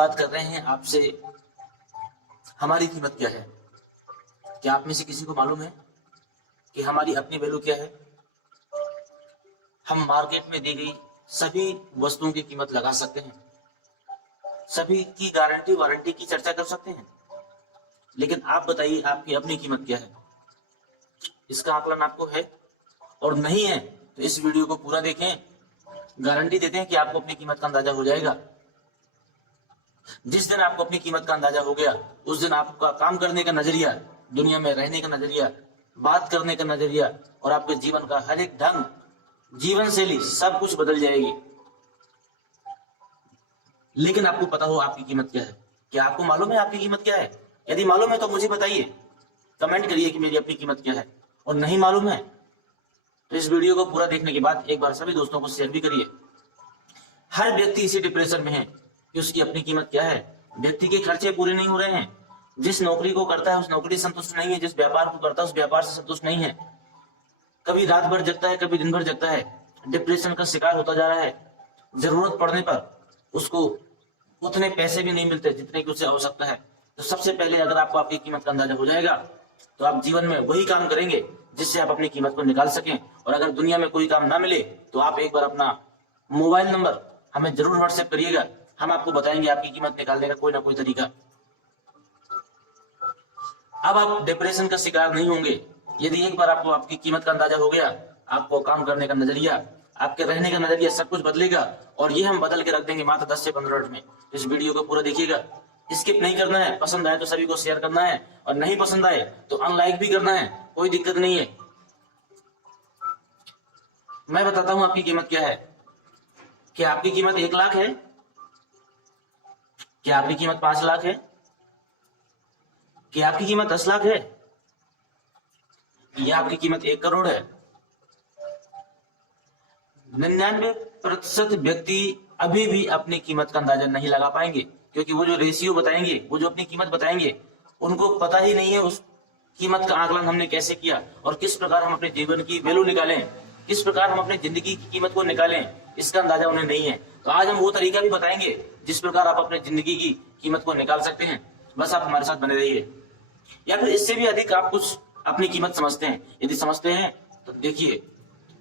बात कर रहे हैं आपसे, हमारी कीमत क्या है। क्या आप में से किसी को मालूम है कि हमारी अपनी वैल्यू क्या है? हम मार्केट में दी गई सभी वस्तुओं की कीमत लगा सकते हैं, सभी की गारंटी वारंटी की चर्चा कर सकते हैं, लेकिन आप बताइए आपकी अपनी कीमत क्या है? इसका आकलन आपको है? और नहीं है तो इस वीडियो को पूरा देखें, गारंटी देते हैं कि आपको अपनी कीमत का अंदाजा हो जाएगा। जिस दिन आपको अपनी कीमत का अंदाजा हो गया, उस दिन आपका काम करने का नजरिया, दुनिया में रहने का नजरिया, बात करने का नजरिया और आपके जीवन का हर एक ढंग, जीवन शैली सब कुछ बदल जाएगी। लेकिन आपको पता हो आपकी कीमत क्या है? क्या आपको मालूम है आपकी कीमत क्या है? यदि मालूम है तो मुझे बताइए, कमेंट करिए कि मेरी अपनी कीमत क्या है। और नहीं मालूम है तो इस वीडियो को पूरा देखने के बाद एक बार सभी दोस्तों को शेयर भी करिए। हर व्यक्ति इसी डिप्रेशन में है कि उसकी अपनी कीमत क्या है। व्यक्ति के खर्चे पूरे नहीं हो रहे हैं, जिस नौकरी को करता है उस नौकरी से संतुष्ट नहीं है, जिस व्यापार को करता है उस व्यापार से संतुष्ट नहीं है। कभी रात भर जगता है, कभी दिन भर जगता है, डिप्रेशन का शिकार होता जा रहा है। जरूरत पड़ने पर उसको उतने पैसे भी नहीं मिलते जितने की उसे आवश्यकता है। तो सबसे पहले अगर आपको आपकी कीमत का अंदाजा हो जाएगा तो आप जीवन में वही काम करेंगे जिससे आप अपनी कीमत को निकाल सकें। और अगर दुनिया में कोई काम ना मिले तो आप एक बार अपना मोबाइल नंबर हमें जरूर व्हाट्सएप करिएगा, हम आपको बताएंगे आपकी कीमत निकालने का कोई ना कोई तरीका। अब आप डिप्रेशन का शिकार नहीं होंगे यदि एक बार आपको आपकी कीमत का अंदाजा हो गया। आपको काम करने का नजरिया, आपके रहने का नजरिया सब कुछ बदलेगा और ये हम बदल के रख देंगे मात्र 10 से 15 मिनट में। इस वीडियो को पूरा देखिएगा, स्किप नहीं करना है। पसंद आए तो सभी को शेयर करना है और नहीं पसंद आए तो अनलाइक भी करना है, कोई दिक्कत नहीं है। मैं बताता हूं आपकी कीमत क्या है। क्या आपकी कीमत 1 लाख है? क्या आपकी कीमत 5 लाख है? क्या आपकी कीमत 10 लाख है? या आपकी कीमत 1 करोड़ है? 99% व्यक्ति अभी भी अपनी कीमत का अंदाजा नहीं लगा पाएंगे, क्योंकि वो जो रेशियो बताएंगे, वो जो अपनी कीमत बताएंगे, उनको पता ही नहीं है उस कीमत का आकलन हमने कैसे किया और किस प्रकार हम अपने जीवन की वैल्यू निकालें, किस प्रकार हम अपनी जिंदगी की कीमत को निकालें, इसका अंदाजा उन्हें नहीं है। तो आज हम वो तरीका भी बताएंगे जिस प्रकार आप अपने जिंदगी की कीमत को निकाल सकते हैं। बस आप हमारे साथ बने रहिए। या फिर इससे भी अधिक आप कुछ अपनी कीमत समझते हैं? यदि समझते हैं तो देखिए,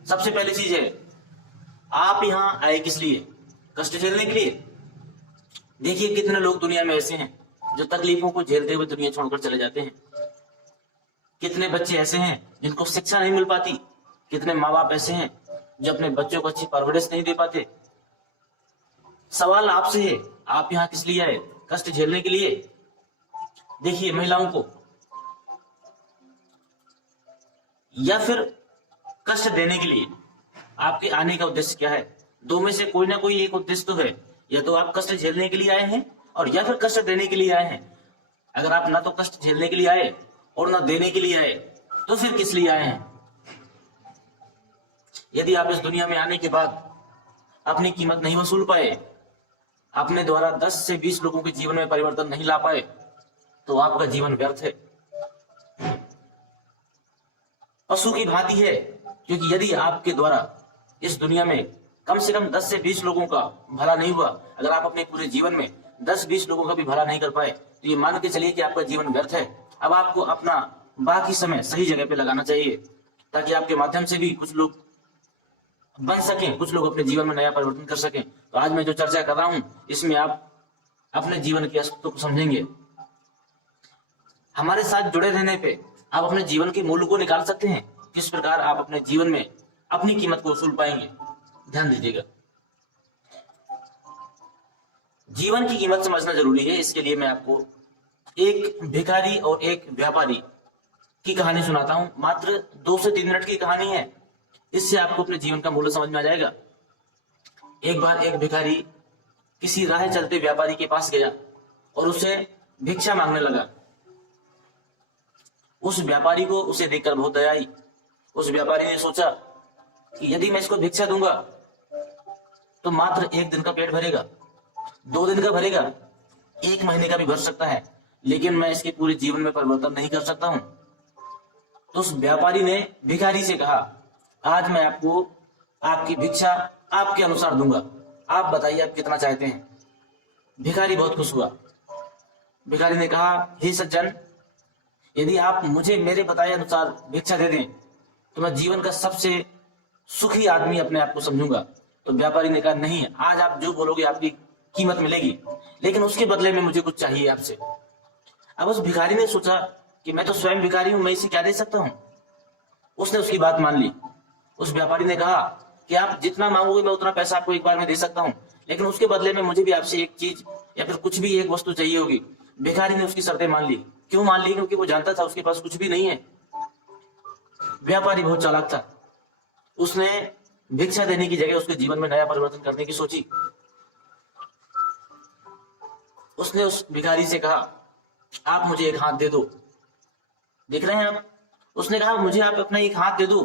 सबसे पहली चीज है, आप यहाँ आए किस लिए? कष्ट झेलने के लिए। देखिए कितने लोग दुनिया में ऐसे हैं जो तकलीफों को झेलते हुए दुनिया छोड़कर चले जाते हैं। कितने बच्चे ऐसे हैं जिनको शिक्षा नहीं मिल पाती। कितने माँ बाप ऐसे हैं जो अपने बच्चों को अच्छी परवरिश नहीं दे पाते। सवाल आपसे है, आप यहाँ किस लिए आए? कष्ट झेलने के लिए? देखिए महिलाओं को, या फिर कष्ट देने के लिए? आपके आने का उद्देश्य क्या है? दो में से कोई ना कोई एक उद्देश्य तो है। या तो आप कष्ट झेलने के लिए आए हैं और या फिर कष्ट देने के लिए आए हैं। अगर आप ना तो कष्ट झेलने के लिए आए और ना देने के लिए आए तो फिर किस लिए आए हैं? यदि आप इस दुनिया में आने के बाद अपनी कीमत नहीं वसूल पाए, अपने द्वारा 10 से 20 लोगों के जीवन में परिवर्तन नहीं ला पाए, तो आपका जीवन व्यर्थ है, पशु की भांति है। क्योंकि यदि आपके द्वारा इस दुनिया में कम से कम 10 से 20 लोगों का भला नहीं हुआ, अगर आप अपने पूरे जीवन में 10-20 लोगों का भी भला नहीं कर पाए, तो ये मान के चलिए कि आपका जीवन व्यर्थ है। अब आपको अपना बाकी समय सही जगह पे लगाना चाहिए ताकि आपके माध्यम से भी कुछ लोग बन सकें, कुछ लोग अपने जीवन में नया परिवर्तन कर सकें। तो आज मैं जो चर्चा कर रहा हूं इसमें आप अपने जीवन के अस्तित्व को समझेंगे। हमारे साथ जुड़े रहने पे आप अपने जीवन के मूल्य को निकाल सकते हैं, किस प्रकार आप अपने जीवन में अपनी कीमत को वसूल पाएंगे। ध्यान दीजिएगा, जीवन की कीमत समझना जरूरी है। इसके लिए मैं आपको एक भिखारी और एक व्यापारी की कहानी सुनाता हूं। मात्र 2 से 3 मिनट की कहानी है, इससे आपको अपने जीवन का मूल्य समझ में आ जाएगा। एक बार एक भिखारी किसी राह चलते व्यापारी के पास गया और उसे भिक्षा मांगने लगा। उस व्यापारी को उसे देखकर बहुत दया आई। उस व्यापारी ने सोचा कि यदि मैं इसको भिक्षा दूंगा तो मात्र 1 दिन का पेट भरेगा, 2 दिन का भरेगा, 1 महीने का भी भर सकता है, लेकिन मैं इसके पूरे जीवन में परिवर्तन नहीं कर सकता हूं। तो उस व्यापारी ने भिखारी से कहा, आज मैं आपको आपकी भिक्षा आपके अनुसार दूंगा, आप बताइए आप कितना चाहते हैं। भिखारी बहुत खुश हुआ। भिखारी ने कहा, हे सज्जन, यदि आप मुझे मेरे बताए अनुसार भिक्षा दे दें तो मैं जीवन का सबसे सुखी आदमी अपने आप को समझूंगा। तो व्यापारी ने कहा, नहीं, आज आप जो बोलोगे आपकी कीमत मिलेगी, लेकिन उसके बदले में मुझे कुछ चाहिए आपसे। अब उस भिखारी ने सोचा कि मैं तो स्वयं भिखारी हूं, मैं इसे क्या दे सकता हूं। उसने उसकी बात मान ली। उस व्यापारी ने कहा कि आप जितना मांगोगे मैं उतना पैसा आपको एक बार में दे सकता हूं, लेकिन उसके बदले में मुझे भी आपसे एक चीज या फिर कुछ भी एक वस्तु चाहिए होगी। भिखारी ने उसकी शर्तें मान ली। क्यों मान ली? क्योंकि वो जानता था उसके पास कुछ भी नहीं है। व्यापारी बहुत चालाक था। उसने भिक्षा देने की जगह उसके जीवन में नया परिवर्तन करने की सोची। उसने उस भिखारी से कहा, आप मुझे एक हाथ दे दो। देख रहे हैं आप? उसने कहा, मुझे आप अपना एक हाथ दे दो,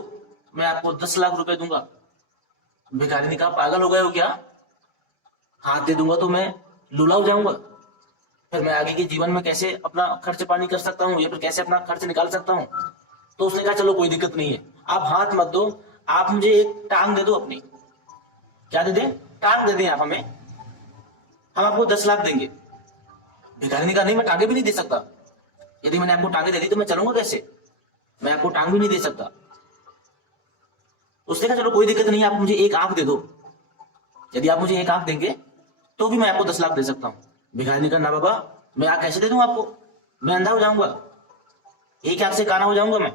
मैं आपको 10 लाख रुपए दूंगा। भिखारी ने कहा, पागल हो गए हो क्या? हाथ दे दूंगा तो मैं लूला हो जाऊंगा, फिर मैं आगे के जीवन में कैसे अपना खर्च पानी कर सकता हूँ या फिर कैसे अपना खर्च निकाल सकता हूँ। तो उसने कहा, चलो कोई दिक्कत नहीं है, आप हाथ मत दो, आप मुझे एक टांग दे दो अपनी। क्या दे दें? टांग दे दें आप हमें, हम आपको 10 लाख देंगे। भिखारी ने कहा, नहीं, मैं टांगे भी नहीं दे सकता। यदि मैंने आपको टांगे दे दी तो मैं चलूंगा कैसे? मैं आपको टांग भी नहीं दे सकता। उसने कहा, चलो कोई दिक्कत नहीं, आप मुझे एक आंख दे दो। यदि आप मुझे एक आंख देंगे तो भी मैं आपको 10 लाख दे सकता हूँ। भिखारी ने कहा, ना बाबा, मैं आंख कैसे दे दूं आपको? मैं अंधा हो जाऊंगा, एक आंख से काना हो जाऊंगा मैं,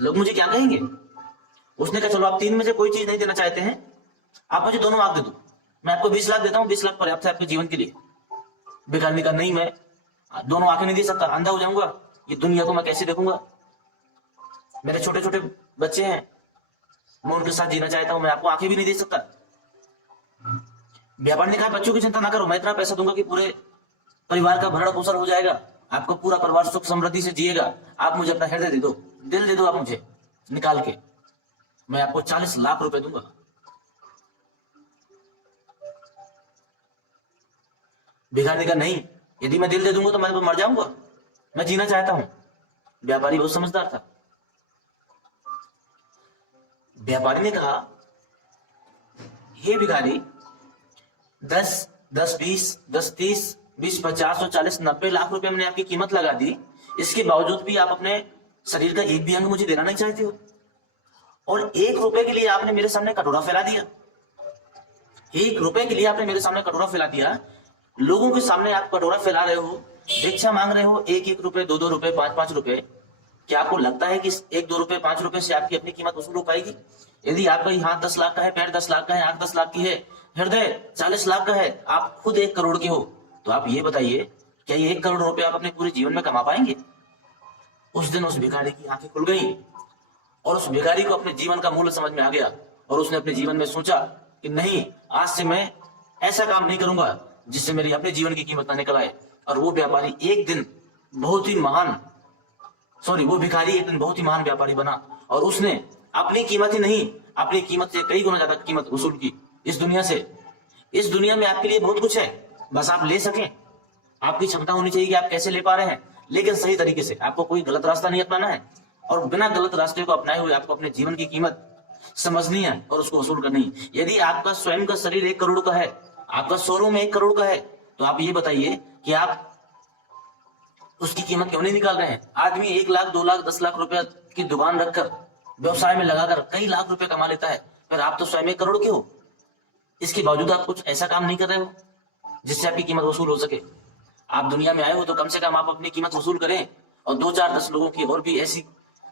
लोग मुझे क्या कहेंगे। उसने कहा, चलो आप 3 में से कोई चीज नहीं देना चाहते हैं, आप मुझे दोनों आंख दे दो, मैं आपको 20 लाख देता हूँ, 20 लाख पर्याप्त है आपके जीवन के लिए। भिखारी ने कहा, नहीं, मैं दोनों आंखें नहीं दे सकता, अंधा हो जाऊंगा, ये दुनिया को मैं कैसे देखूंगा। मेरे छोटे छोटे बच्चे हैं, मैं उनके साथ जीना चाहता हूं, मैं आपको आंखें भी नहीं दे सकता। व्यापारी ने कहा, बच्चों की चिंता ना करो, मैं इतना पैसा दूंगा कि पूरे परिवार का भरण पोषण हो जाएगा, आपका पूरा परिवार सुख समृद्धि से जिएगा। आप मुझे अपना हृदय दे दो, दिल दे दो, आप मुझे निकाल के, मैं आपको 40 लाख रुपए दूंगा। भिखारी ने कहा, नहीं, यदि मैं दिल दे दूंगा तो मैं मर जाऊंगा, मैं जीना चाहता हूं। व्यापारी बहुत समझदार था। व्यापारी ने कहा, हे भिखारी, 10, 10, 20, 10, 30, 20, 50 और 40, 90 लाख रुपए मैंने आपकी कीमत लगा दी, इसके बावजूद भी आप अपने शरीर का एक भी अंग मुझे देना नहीं चाहते हो, और 1 रुपए के लिए आपने मेरे सामने कटोरा फैला दिया। 1 रुपए के लिए आपने मेरे सामने कटोरा फैला दिया। लोगों के सामने आप कटोरा फैला रहे हो, भिक्षा मांग रहे हो, 1-1 रुपए, 2-2 रुपए, 5-5 रुपए। क्या आपको लगता है कि 1-2 रुपए, 5 रुपए से आपकी अपनी कीमत वसूल हो पाएगी? यदि आपका ही हाथ 10 लाख का है, पैर 10 लाख का है, आंख 10 लाख की है, हृदय 40 लाख का है, आप खुद 1 करोड़ के हो, तो आप ये बताइए, क्या ये 1 करोड़ रुपए आप अपने पूरे जीवन में कमा पाएंगे? उस दिन उस भिखारी की आंखें खुल गई और उस भिखारी को अपने जीवन का मूल्य समझ में आ गया, और उसने अपने जीवन में सोचा कि नहीं, आज से मैं ऐसा काम नहीं करूंगा जिससे मेरी अपने जीवन की कीमत ना निकल आए। और वो व्यापारी एक दिन बहुत ही महान वो भिखारी एक दिन बहुत ही महान व्यापारी बना, और उसने अपनी कीमत ही नहीं, अपनी कीमत से कई गुना ज्यादा कीमत वसूल की इस दुनिया से। इस दुनिया में आपके लिए बहुत कुछ है, बस आप ले सकें, आपकी क्षमता होनी चाहिए कि आप कैसे ले पा रहे हैं, लेकिन सही तरीके से। आपको कोई गलत रास्ता नहीं अपनाना है, और बिना गलत रास्ते को अपनाए हुए आपको अपने जीवन की कीमत समझनी है और उसको वसूल करनी है। यदि आपका स्वयं का शरीर 1 करोड़ का है, आपका शोरूम 1 करोड़ का है, तो आप ये बताइए कि आप उसकी कीमत क्यों नहीं निकाल रहे हैं? आदमी 1 लाख, 2 लाख, 10 लाख रुपए की दुकान रखकर, व्यवसाय में लगाकर कई लाख रुपए कमा लेता है, पर आप तो स्वयं 1 करोड़ के हो। इसके बावजूद आप कुछ ऐसा काम नहीं कर रहे हो जिससे आपकी कीमत वसूल हो सके। आप दुनिया में आए हो तो कम से कम आप अपनी कीमत वसूल करें, और 2, 4, 10 लोगों की और भी ऐसी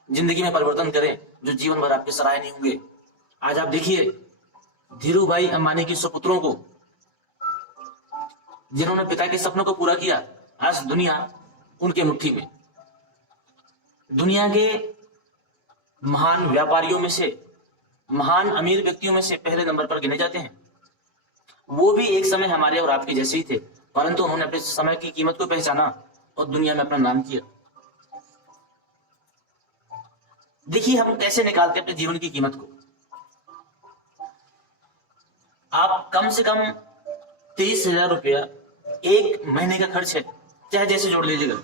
जिंदगी में परिवर्तन करें जो जीवन भर आपके सराहनीय होंगे। आज आप देखिए धीरू भाई अंबानी के सुपुत्रों को, जिन्होंने पिता के सपनों को पूरा किया, आज दुनिया उनके मुट्ठी में। दुनिया के महान व्यापारियों में से, महान अमीर व्यक्तियों में से पहले नंबर पर गिने जाते हैं। वो भी एक समय हमारे और आपके जैसे ही थे, परंतु उन्होंने अपने समय की कीमत को पहचाना और दुनिया में अपना नाम किया। देखिए हम कैसे निकालते हैं अपने जीवन की कीमत को। आप कम से कम 30,000 रुपया 1 महीने का खर्च है, चाहे जैसे जोड़ लीजिएगा।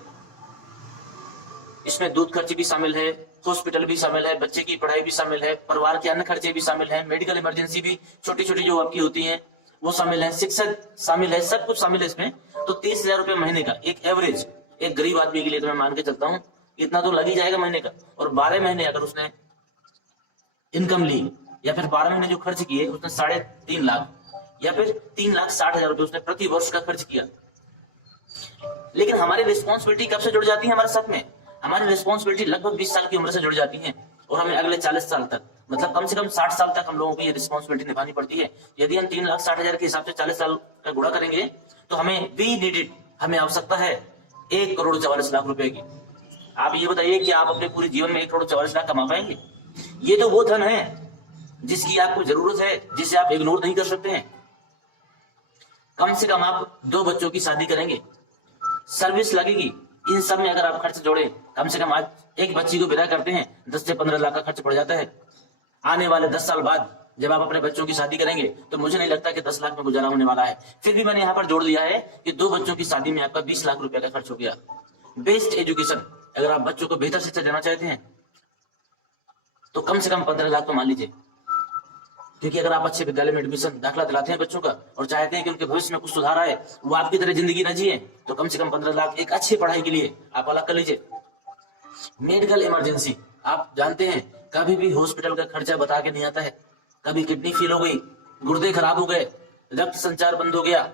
इसमें दूध खर्च भी शामिल है, हॉस्पिटल भी शामिल है, बच्चे की पढ़ाई भी शामिल है, परिवार के अन्य खर्चे भी शामिल हैं, मेडिकल इमरजेंसी भी छोटी छोटी जो आपकी होती हैं, वो शामिल है, शिक्षा शामिल है, सब कुछ शामिल है इसमें। तो 30,000 रुपये महीने का एक एवरेज एक गरीब आदमी के लिए तो मैं मान के चलता हूँ इतना तो लग ही जाएगा महीने का। और 12 महीने अगर उसने इनकम ली या फिर 12 महीने जो खर्च किए उसने 3.5 लाख या फिर 3,60,000 रुपये उसने प्रति वर्ष का खर्च किया। लेकिन हमारी रिस्पॉन्सिबिलिटी कब से जुड़ जाती है हमारे साथ में? हमारी रिस्पॉन्सिबिलिटी लगभग 20 साल की उम्र से जुड़ जाती है और हमें अगले 40 साल तक, मतलब कम से कम 60 साल तक हम लोगों को ये रिस्पॉन्सिबिलिटी निभानी पड़ती है। यदि हम 3,60,000 के हिसाब से 40 साल का गुणा करेंगे तो हमें आवश्यकता है 1,44,00,000 रुपए की। आप ये बताइए कि आप अपने पूरे जीवन में 1,44,00,000 कमा पाएंगे? ये तो वो धन है जिसकी आपको जरूरत है, जिसे आप इग्नोर नहीं कर सकते हैं। कम से कम आप 2 बच्चों की शादी करेंगे, सर्विस लगेगी, इन सब में अगर आप खर्च जोड़े, कम से कम आज एक बच्ची को विदा करते हैं 10 से 15 लाख का खर्च पड़ जाता है। आने वाले 10 साल बाद जब आप अपने बच्चों की शादी करेंगे तो मुझे नहीं लगता कि 10 लाख में गुजारा होने वाला है। फिर भी मैंने यहाँ पर जोड़ दिया है कि 2 बच्चों की शादी में आपका 20 लाख रुपए का खर्च हो गया। बेस्ट एजुकेशन, अगर आप बच्चों को बेहतर शिक्षा देना चाहते हैं तो कम से कम 15 लाख तो मान लीजिए, क्योंकि अगर आप अच्छे विद्यालय में एडमिशन दाखिला दिलाते हैं बच्चों का और चाहते हैं कि उनके भविष्य में कुछ सुधार आए, वो आपकी तरह जिंदगी न जिए, तो कम से कम 15 लाख एक अच्छी पढ़ाई के लिए आप अलग कर लीजिए। मेडिकल इमरजेंसी, आप जानते हैं कभी भी हॉस्पिटल का खर्चा बता के नहीं आता है। कभी किडनी फेल हो गई, गुर्दे खराब हो गए, रक्त संचार बंद हो गया,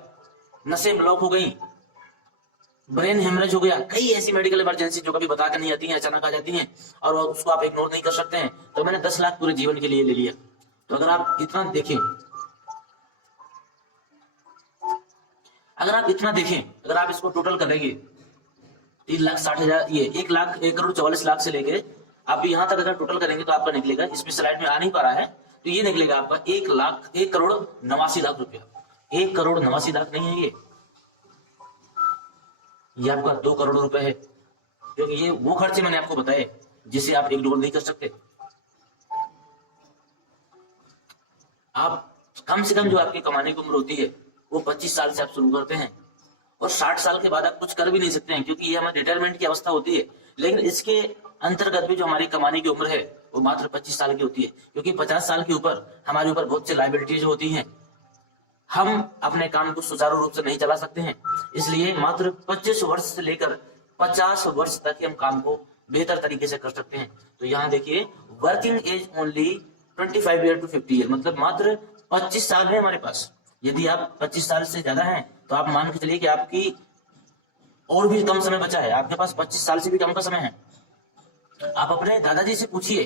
नसें ब्लॉक हो गई, ब्रेन हेमरेज हो गया, कई ऐसी मेडिकल इमरजेंसी जो कभी बता के नहीं आती हैं, अचानक आ जाती हैं और उसको आप इग्नोर नहीं कर सकते हैं। तो मैंने 10 लाख पूरे जीवन के लिए ले लिया। तो अगर आप इतना देखें, अगर आप इसको टोटल करेंगे 3,60,000, ये 1,44,00,000 से लेके आप यहां तक अगर टोटल करेंगे तो आपका निकलेगा, इसमें स्लाइड में आ नहीं पा रहा है, तो ये निकलेगा आपका 1,89,00,000 रुपया। 1,89,00,000 नहीं है ये आपका 2 करोड़ रुपए है, क्योंकि ये वो खर्चे मैंने आपको बताए जिसे आप इग्नोर नहीं कर सकते। आप कम से कम जो आपकी कमाने की उम्र होती है वो 25 साल से आप शुरू करते हैं और 60 साल के बाद आप कुछ कर भी नहीं सकते हैं, क्योंकि ये हमारी रिटायरमेंट की अवस्था होती है। लेकिन इसके अंतर्गत भी जो हमारी कमाने की उम्र है वो मात्र 25 साल की होती है, क्योंकि 50 साल के ऊपर हमारे ऊपर बहुत सी लायबिलिटीज होती हैं, हम अपने काम को सुचारू रूप से नहीं चला सकते हैं। इसलिए मात्र 25 वर्ष से लेकर 50 वर्ष तक हम काम को बेहतर तरीके से कर सकते हैं। तो यहाँ देखिए, working as only 25 year to 50 year, मतलब मात्र 25 साल है हमारे पास। यदि आप 25 साल से ज्यादा हैं तो आप मान के चलिए कि आपकी और भी कम समय बचा है, आपके पास 25 साल से भी कम का समय है। आप अपने दादाजी से पूछिए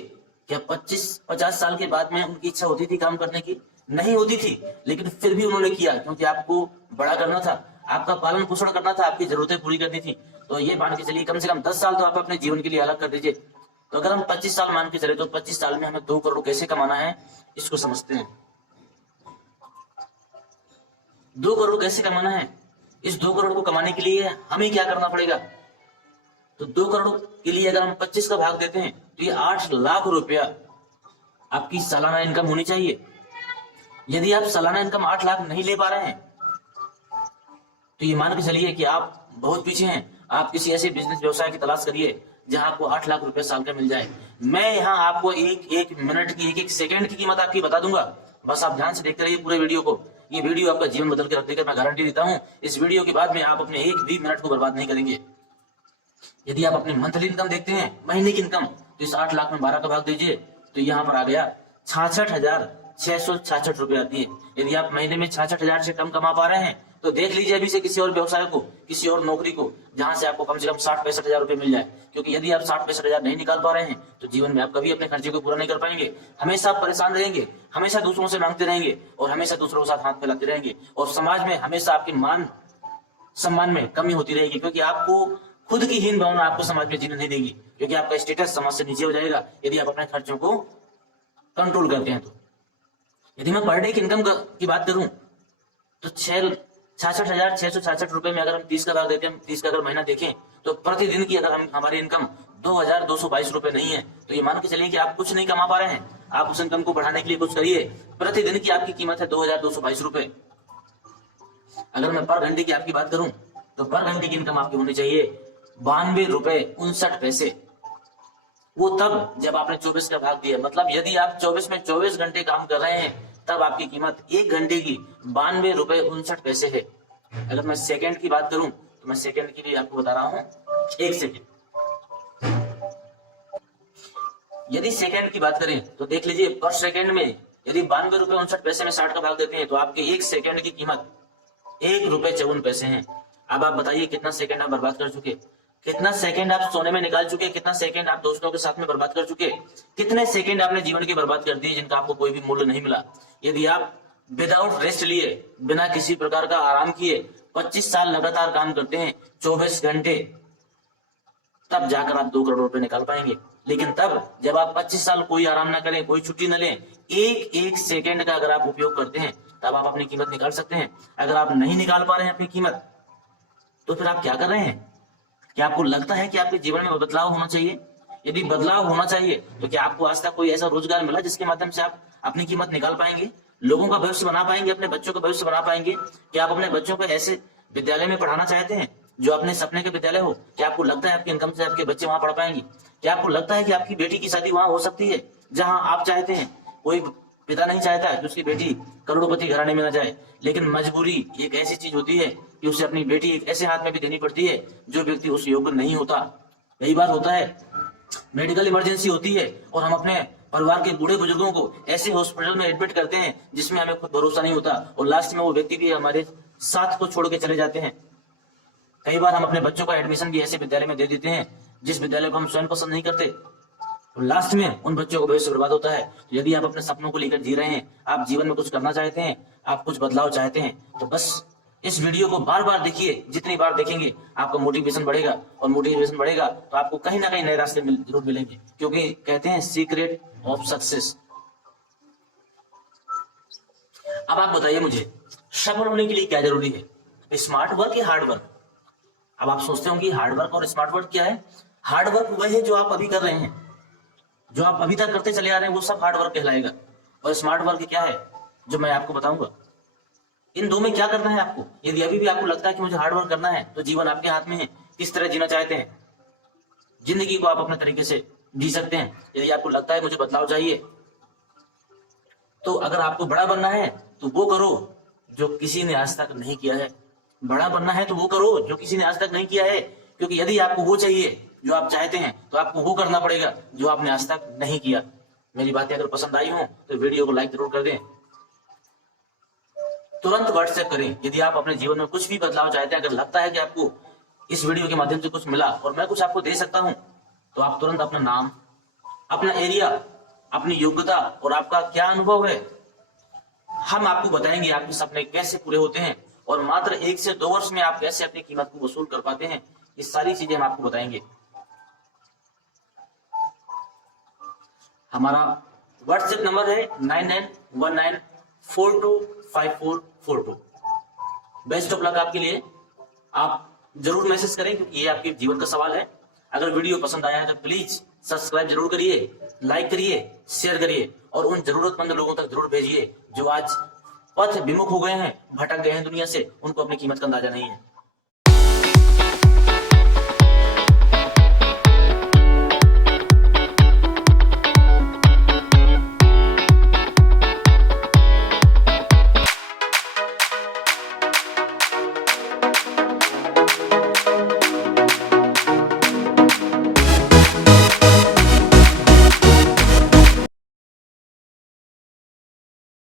कि 50 साल के बाद में उनकी इच्छा होती थी काम करने की? नहीं होती थी, लेकिन फिर भी उन्होंने किया, क्योंकि आपको बड़ा करना था, आपका पालन पोषण करना था, आपकी जरूरतें पूरी करनी थी। तो ये मान के चलिए कम से कम 10 साल तो आप अपने जीवन के लिए अलग कर दीजिए। तो अगर हम 25 साल मान के चले तो 25 साल में हमें 2 करोड़ कैसे कमाना है, इसको समझते हैं। 2 करोड़ कैसे कमाना है? इस 2 करोड़ को कमाने के लिए हमें क्या करना पड़ेगा? तो 2 करोड़ के लिए अगर हम 25 का भाग देते हैं तो ये 8 लाख रुपया आपकी सालाना इनकम होनी चाहिए। यदि आप सालाना इनकम 8 लाख नहीं ले पा रहे हैं तो ये मान के चलिए कि आप बहुत पीछे हैं। आप किसी ऐसे बिजनेस व्यवसाय की तलाश करिए जहां आपको 8 लाख रुपए साल का मिल जाए। मैं यहाँ आपको एक मिनट की, एक सेकंड की कीमत आपकी बता दूंगा, बस आप ध्यान से देखते रहिए पूरे वीडियो को। ये वीडियो आपका जीवन बदल के रख देगा, मैं गारंटी देता हूँ। इस वीडियो के बाद में आप अपने एक भी मिनट को बर्बाद नहीं करेंगे। यदि आप अपनी मंथली इनकम देखते हैं, महीने की इनकम, तो इस 8 लाख में 12 का भाग दीजिए तो यहाँ पर आ गया 66,666 रुपए आती है। यदि आप महीने में 66,000 से कम कमा पा रहे हैं तो देख लीजिए अभी से किसी और व्यवसाय को, किसी और नौकरी को, जहां से आपको कम से कम 60-65 रुपए मिल जाए। क्योंकि यदि आप 60-65 नहीं निकाल पा रहे हैं तो जीवन में आप कभी अपने खर्चे को पूरा नहीं कर पाएंगे। हमेशा आप परेशान रहेंगे, हमेशा दूसरों से मांगते रहेंगे और हमेशा दूसरों के साथ हाथ फैलाते रहेंगे और समाज में हमेशा आपकी मान सम्मान में कमी होती रहेगी, क्योंकि आपको खुद की हीन भावना आपको समाज में जीने नहीं देगी, क्योंकि आपका स्टेटस समाज से नीचे हो जाएगा यदि आप अपने खर्चों को कंट्रोल करते हैं। तो यदि मैं पर डे की इनकम की बात करूं तो 66,666 रुपए में अगर हम 30 का भाग देते हैं, 30 का अगर महीना देखें तो प्रतिदिन की अगर हम हमारी इनकम 2,222 रुपए नहीं है तो ये मान के चलिए कि आप कुछ नहीं कमा पा रहे हैं। आप उस इनकम को बढ़ाने के लिए कुछ करिए। प्रतिदिन की आपकी कीमत है 2,222 रुपए। अगर मैं पर घंटे की आपकी बात करूं तो पर घंटे की इनकम आपकी होनी चाहिए 92 रुपए 59 पैसे। वो तब जब आपने 24 का भाग दिया, मतलब यदि आप 24 में 24 घंटे काम कर रहे हैं तब आपकी कीमत 1 घंटे की 92 रुपए 59 पैसे है। अगर मैं सेकंड की बात करूं तो मैं सेकंड की भी आपको बता रहा हूं, 1 सेकंड। यदि सेकंड की बात करें तो देख लीजिए, पर सेकंड में यदि 92 रुपए 59 पैसे में 60 का भाग देते हैं तो आपके 1 सेकंड की कीमत 1 रुपए 54 पैसे है। अब आप बताइए कितना सेकंड आप बर्बाद कर चुके, कितना सेकंड आप सोने में निकाल चुके, कितना सेकंड आप दोस्तों के साथ में बर्बाद कर चुके, कितने सेकंड आपने जीवन के बर्बाद कर दिए जिनका आपको कोई भी मूल्य नहीं मिला। यदि आप विदाउट रेस्ट लिए, बिना किसी प्रकार का आराम किए 25 साल लगातार काम करते हैं, 24 घंटे, तब जाकर आप 2 करोड़ रुपए निकाल पाएंगे। लेकिन तब जब आप 25 साल कोई आराम ना करें, कोई छुट्टी न लें, एक सेकंड का अगर आप उपयोग करते हैं तब आप अपनी कीमत निकाल सकते हैं। अगर आप नहीं निकाल पा रहे हैं अपनी कीमत तो फिर आप क्या कर रहे हैं? क्या आपको लगता है कि आपके जीवन में बदलाव होना चाहिए? यदि बदलाव होना चाहिए तो क्या आपको आज तक कोई ऐसा रोजगार मिला जिसके माध्यम से आप अपनी कीमत निकाल पाएंगे, लोगों का भविष्य बना पाएंगे, अपने बच्चों का भविष्य बना पाएंगे? क्या आप अपने बच्चों को ऐसे विद्यालय में पढ़ाना चाहते हैं जो अपने सपने के विद्यालय हो? क्या आपको लगता है आपकी इनकम से आपके बच्चे वहां पढ़ पाएंगे? क्या आपको लगता है कि आपकी बेटी की शादी वहां हो सकती है जहां आप चाहते हैं? कोई पिता नहीं चाहता कि उसकी बेटी करोड़पति घराने में न जाए, लेकिन मजबूरी एक ऐसी चीज होती है कि उसे अपनी बेटी एक ऐसे हाथ में भी देनी पड़ती है जो व्यक्ति उस योग्य नहीं होता। कई बार होता है मेडिकल इमरजेंसी होती है और हम अपने परिवार के बूढ़े बुजुर्गों को ऐसे हॉस्पिटल में एडमिट करते हैं जिसमें हमें खुद भरोसा नहीं होता और लास्ट में वो व्यक्ति भी हमारे साथ को छोड़ के चले जाते हैं। कई बार हम अपने बच्चों का एडमिशन भी ऐसे विद्यालय में दे देते हैं जिस विद्यालय को हम स्वयं पसंद नहीं करते, और लास्ट में उन बच्चों का भविष्य बर्बाद होता है। तो यदि आप अपने सपनों को लेकर जी रहे हैं, आप जीवन में कुछ करना चाहते हैं, आप कुछ बदलाव चाहते हैं, तो बस इस वीडियो को बार बार देखिए। जितनी बार देखेंगे आपका मोटिवेशन बढ़ेगा, और मोटिवेशन बढ़ेगा तो आपको कहीं ना कहीं नए रास्ते जरूर मिलेंगे, क्योंकि कहते हैं सीक्रेट ऑफ सक्सेस। अब आप बताइए मुझे, सफल होने के लिए क्या जरूरी है, स्मार्ट वर्क या हार्ड वर्क? अब आप सोचते होंगे हार्ड वर्क और स्मार्ट वर्क क्या है? हार्ड वर्क वह है जो आप अभी कर रहे हैं, जो आप अभी तक करते चले आ रहे हैं, वो सब हार्ड वर्क कहलाएगा। और स्मार्ट वर्क क्या है जो मैं आपको बताऊंगा। इन दो में क्या करना है आपको? यदि अभी भी आपको लगता है कि मुझे हार्ड वर्क करना है तो जीवन आपके हाथ में है, किस तरह जीना चाहते हैं जिंदगी को आप अपने तरीके से जी सकते हैं। यदि आपको लगता है मुझे बदलाव चाहिए, तो अगर आपको बड़ा बनना है तो वो करो जो किसी ने आज तक नहीं किया है। बड़ा बनना है तो वो करो जो किसी ने आज तक नहीं किया है, क्योंकि यदि आपको वो चाहिए जो आप चाहते हैं तो आपको वो करना पड़ेगा जो आपने आज तक नहीं किया। मेरी बातें अगर पसंद आई हो तो वीडियो को लाइक जरूर कर दें, तुरंत व्हाट्सएप करें यदि आप अपने जीवन में कुछ भी बदलाव चाहते हैं। अगर लगता है कि आपको इस वीडियो के माध्यम से कुछ मिला और मैं कुछ आपको दे सकता हूं, तो आप तुरंत अपना नाम, अपना एरिया, अपनी योग्यता और आपका क्या अनुभव है, हम आपको बताएंगे आपके सपने कैसे पूरे होते हैं, और मात्र 1 से 2 वर्ष में आप कैसे अपनी कीमत को वसूल कर पाते हैं। ये सारी चीजें हम आपको बताएंगे। हमारा व्हाट्सएप नंबर है 9919425442। बेस्ट ऑफ लक आपके लिए। आप जरूर मैसेज करें क्योंकि ये आपके जीवन का सवाल है। अगर वीडियो पसंद आया है तो प्लीज सब्सक्राइब जरूर करिए, लाइक करिए, शेयर करिए और उन जरूरतमंद लोगों तक जरूर भेजिए जो आज पथ विमुख हो गए हैं, भटक गए हैं दुनिया से, उनको अपनी कीमत का अंदाजा नहीं है।